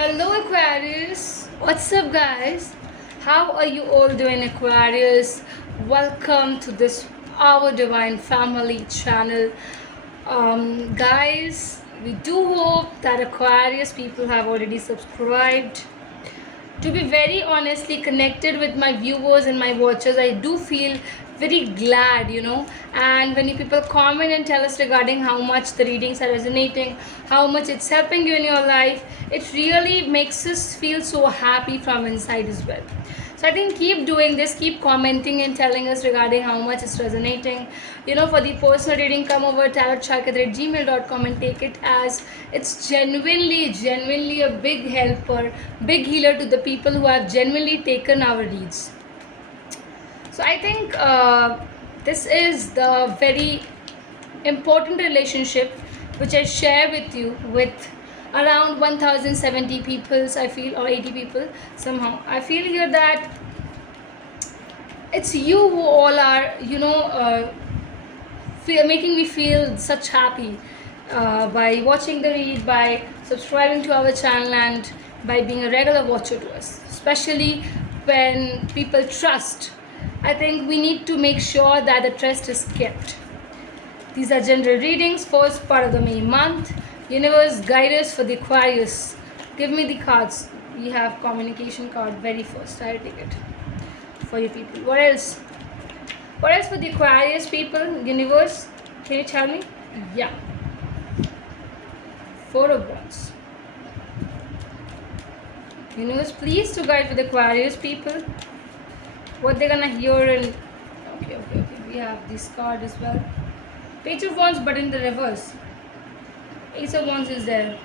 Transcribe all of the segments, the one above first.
Hello Aquarius, what's up guys? How are you all doing Aquarius? Welcome to this Our Divine Family channel. Guys, we do hope that Aquarius people have already subscribed. To be very honestly connected with my viewers and my watchers, I do feel very glad, and when you people comment and tell us regarding how much the readings are resonating, how much it's helping you in your life, it really makes us feel so happy from inside as well. So I think keep doing this, keep commenting and telling us regarding how much it's resonating. For the personal reading, come over tarotcharkit@gmail.com and take it, as it's genuinely a big helper, big healer to the people who have genuinely taken our reads. So I think this is the very important relationship which I share with you with around 1070 people, I feel, or 80 people somehow. I feel here that it's you who all are, making me feel such happy by watching the read, by subscribing to our channel, and by being a regular watcher to us, especially when people trust. I think we need to make sure that the trust is kept. These are general readings, first part of the May month. Universe, guide us for the Aquarius. Give me the cards. We have communication card very first. I'll take it for you people. What else? What else for the Aquarius people? Universe, can you tell me? Yeah. Four of Wands. Universe, please to guide for the Aquarius people. What they're gonna hear and okay. We have this card as well. Page of Wands, but in the reverse. Ace of Wands is there,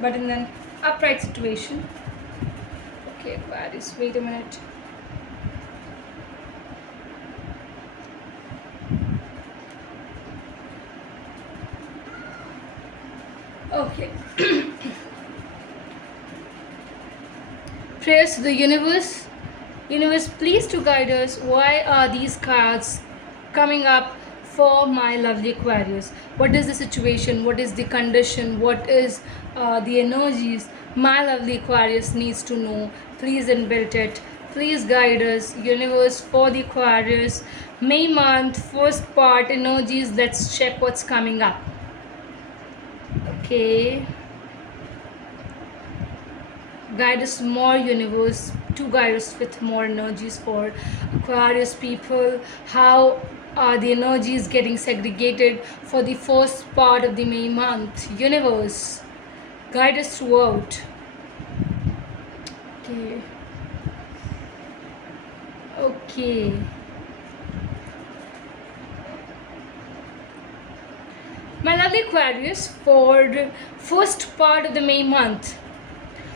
but in an upright situation. Okay, Aquarius, wait a minute. Okay. Prayers to the universe. Universe, please to guide us. Why are these cards coming up for my lovely Aquarius? What is the situation? What is the condition? What is the energies my lovely Aquarius needs to know? Please inbuilt it. Please guide us, universe, for the Aquarius May month, first part energies. Let's check what's coming up. Okay, guide us more, universe, to guide us with more energies for Aquarius people. How are the energies getting segregated for the first part of the May month? Universe, guide us throughout. Okay. My lovely Aquarius, for the first part of the May month,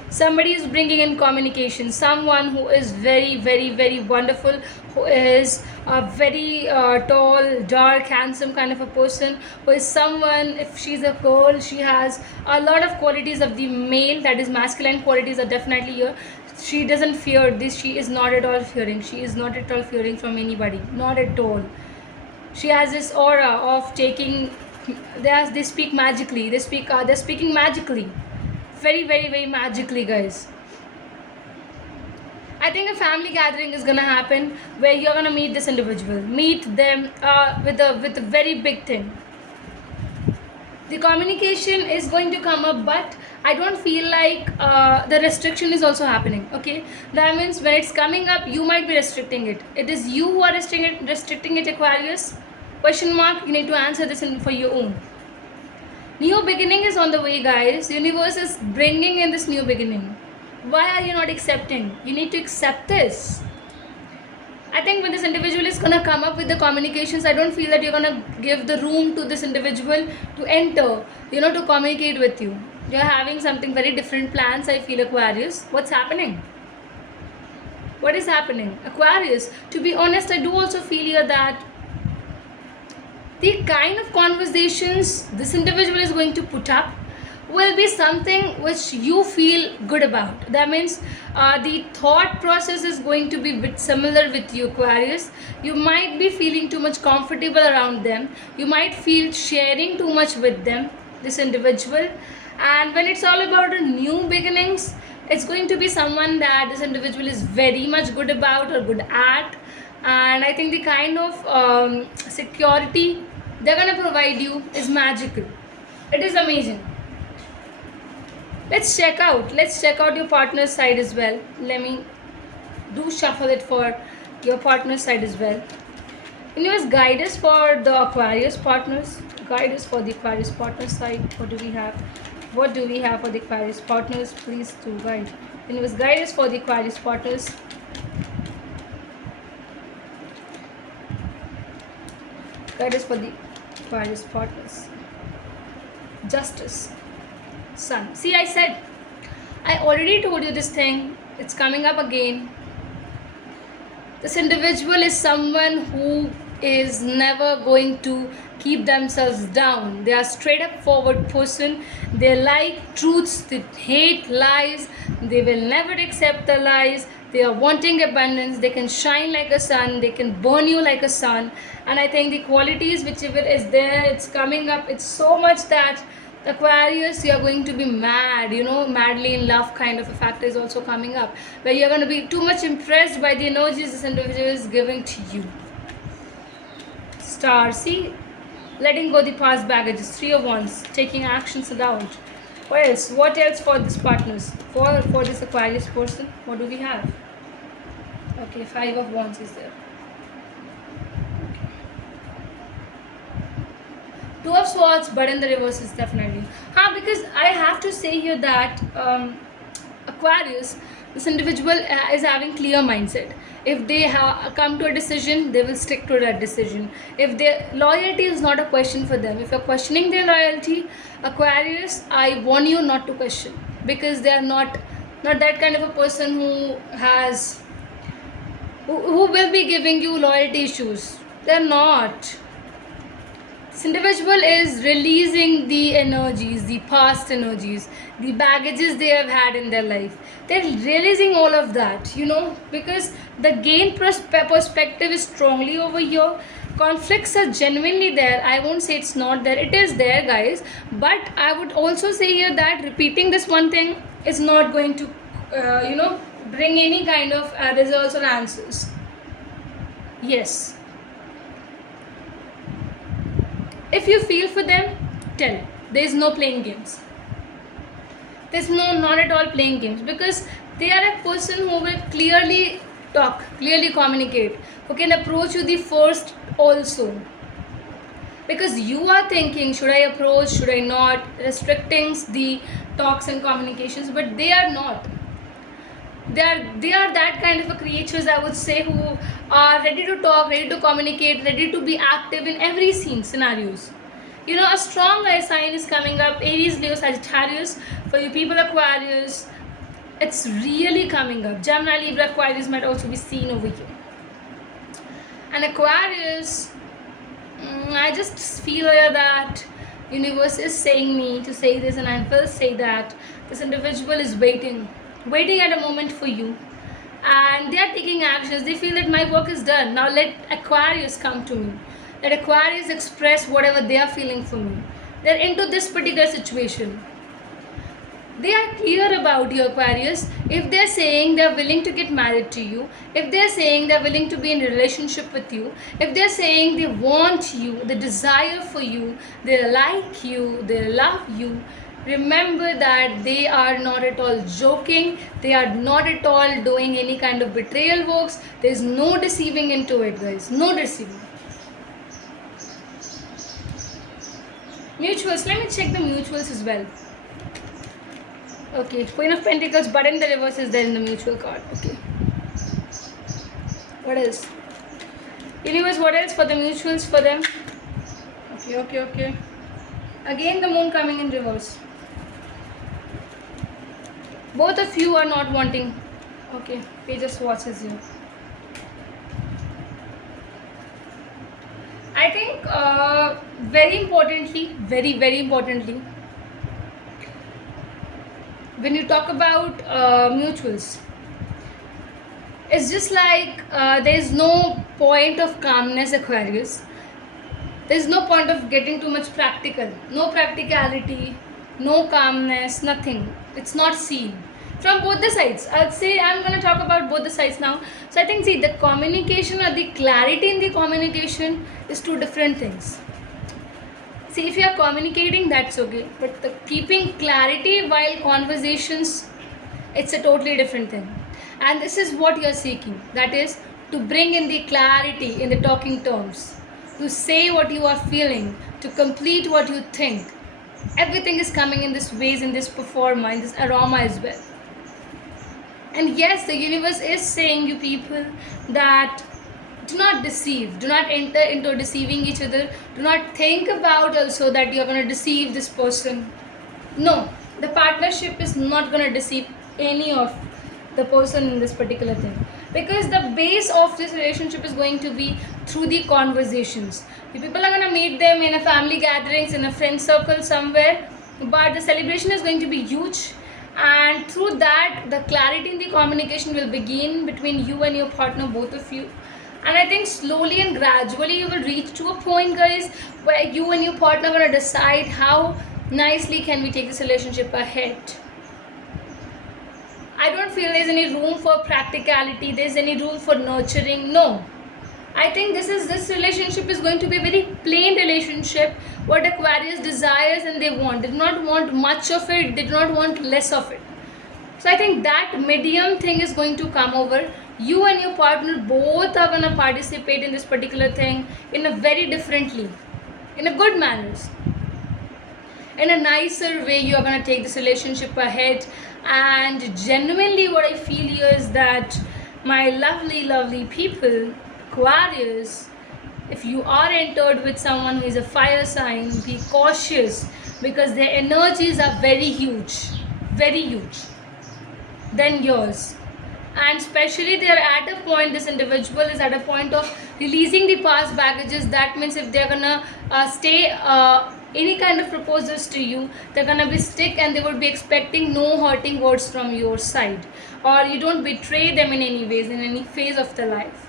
somebody is bringing in communication, someone who is very wonderful, who is a very tall, dark, handsome kind of a person, who is someone, if she's a girl, she has a lot of qualities of the male, that is masculine qualities are definitely here. She doesn't fear this, she is not at all fearing, from anybody, not at all. She has this aura of taking, they speak magically, they're speaking magically, very magically, guys. I think a family gathering is gonna happen where you're gonna meet this individual, meet them with a very big thing. The communication is going to come up, but I don't feel like the restriction is also happening. Okay, that means when it's coming up, you might be restricting it. It is you who are restricting it, Aquarius? Question mark. You need to answer this for your own. New beginning is on the way, guys. Universe is bringing in this new beginning. Why are you not accepting? You need to accept this. I think when this individual is gonna come up with the communications, I don't feel that you're gonna give the room to this individual to enter, to communicate with you. You're having something very different plans, I feel, Aquarius. What's happening? What is happening? Aquarius, to be honest, I do also feel here that the kind of conversations this individual is going to put up will be something which you feel good about. That means the thought process is going to be a bit similar with you, Aquarius. You might be feeling too much comfortable around them. You might feel sharing too much with them, this individual. And when it's all about a new beginnings, It's going to be someone that this individual is very much good about or good at, and I think the kind of security they're gonna provide you is magical. It is amazing. Let's check out your partner's side as well. Let me do shuffle it for your partner's side as well. Universe, guide us for the Aquarius partners. Guide us for the Aquarius partner side. What do we have? What do we have for the Aquarius partners? Please do guide. Universe, guide us for the Aquarius partners. Guide us for the Aquarius partners. Justice. Sun. See, I already told you this thing. It's coming up again. This individual is someone who is never going to keep themselves down. They are straight up forward person. They like truths, they hate lies. They will never accept the lies. They are wanting abundance. They can shine like a sun. They can burn you like a sun. And I think the qualities whichever is there, it's coming up. It's so much that Aquarius, you are going to be mad, madly in love kind of a factor is also coming up, where you're going to be too much impressed by the energies this individual is giving to you. Star, see, letting go the past baggages, 3 of Wands, taking actions around. What else? What else for these partners? For this Aquarius person, what do we have? Okay, 5 of Wands is there. 2 of Swords, but in the reverse is definitely. Because I have to say here that Aquarius, this individual is having clear mindset. If they come to a decision, they will stick to that decision. If their loyalty is not a question for them, if you're questioning their loyalty, Aquarius, I warn you not to question, because they are not that kind of a person who will be giving you loyalty issues. They're not. This individual is releasing the energies, the past energies, the baggages they have had in their life. They're releasing all of that, because the gain perspective is strongly over here. Conflicts are genuinely there. I won't say it's not there. It is there, guys. But I would also say here that repeating this one thing is not going to, bring any kind of results or answers. Yes. If you feel for them, tell. There is no playing games. There's not at all playing games, because they are a person who will clearly talk, clearly communicate, who can approach you the first also. Because you are thinking, should I approach, should I not, restricting the talks and communications, but they are not. They are that kind of a creatures, I would say, who are ready to talk, ready to communicate, ready to be active in every scenarios. A strong air sign is coming up, Aries, Leo, Sagittarius. For you people Aquarius, it's really coming up. Gemini, Libra, Aquarius might also be seen over here. And Aquarius, I just feel that universe is saying me to say this, and I will say that this individual is waiting at a moment for you, and they are taking actions. They feel that my work is done, now let Aquarius come to me, let Aquarius express whatever they are feeling for me. They're into this particular situation. They are clear about you, Aquarius. If they're saying they're willing to get married to you, if they're saying they're willing to be in a relationship with you, if they're saying they want you, they desire for you, they like you, they love you, remember that they are not at all joking. They are not at all doing any kind of betrayal works. There's no deceiving into it, guys. No deceiving. Mutuals. Let me check the mutuals as well. Okay. Queen of Pentacles, but in the reverse is there in the mutual card. Okay. What else? Universe, what else for the mutuals for them? Okay. Again, the moon coming in reverse. Both of you are not wanting. Okay, Page of Swords is here. I think very importantly, when you talk about mutuals, it's just like there is no point of calmness, Aquarius. There is no point of getting too much practical. No practicality, no calmness, nothing. It's not seen. from both the sides. I'd say I'm going to talk about both the sides now. So I think, see, the communication or the clarity in the communication is two different things. See, if you are communicating, that's okay, but the keeping clarity while conversations, it's a totally different thing. And this is what you are seeking, that is to bring in the clarity in the talking terms, to say what you are feeling, to complete what you think. Everything is coming in this ways, in this performa, in this aroma as well. And yes, the universe is saying, you people, that do not deceive, do not enter into deceiving each other, do not think about also that you're going to deceive this person. No, the partnership is not going to deceive any of the person in this particular thing, because the base of this relationship is going to be through the conversations. You people are going to meet them in a family gatherings, in a friend circle somewhere, but the celebration is going to be huge, and through that the clarity in the communication will begin between you and your partner, both of you. And I think slowly and gradually you will reach to a point, guys, where you and your partner are going to decide how nicely can we take this relationship ahead. I don't feel there's any room for practicality, there's any room for nurturing. No. I think this relationship is going to be a very plain relationship, what Aquarius desires and they want. They do not want much of it, they do not want less of it. So I think that medium thing is going to come over. You and your partner both are going to participate in this particular thing in a very differently, in a good manners. In a nicer way, you are going to take this relationship ahead. And genuinely what I feel here is that, my lovely people, Aquarius, if you are entered with someone who is a fire sign, be cautious, because their energies are very huge than yours. And especially they are at a point, this individual is at a point of releasing the past baggages. That means if they're gonna stay any kind of proposals to you, they're gonna be stick, and they would be expecting no hurting words from your side, or you don't betray them in any ways, in any phase of their life.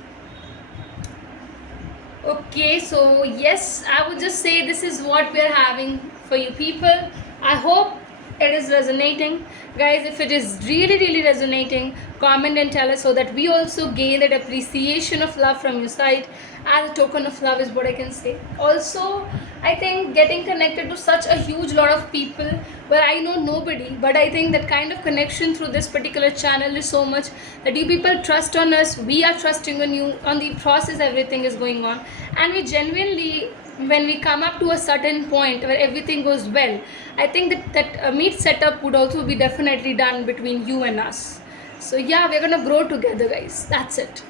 Okay, so yes, I would just say this is what we are having for you people. I hope it is resonating, guys. If it is really resonating, comment and tell us, so that we also gain that appreciation of love from your side. As a token of love is what I can say. Also, I think getting connected to such a huge lot of people where I know nobody, but I think that kind of connection through this particular channel is so much that you people trust on us, we are trusting on you, on the process everything is going on. And we genuinely, when we come up to a certain point where everything goes well, I think that meet setup would also be definitely done between you and us. So yeah, we're gonna grow together, guys. That's it.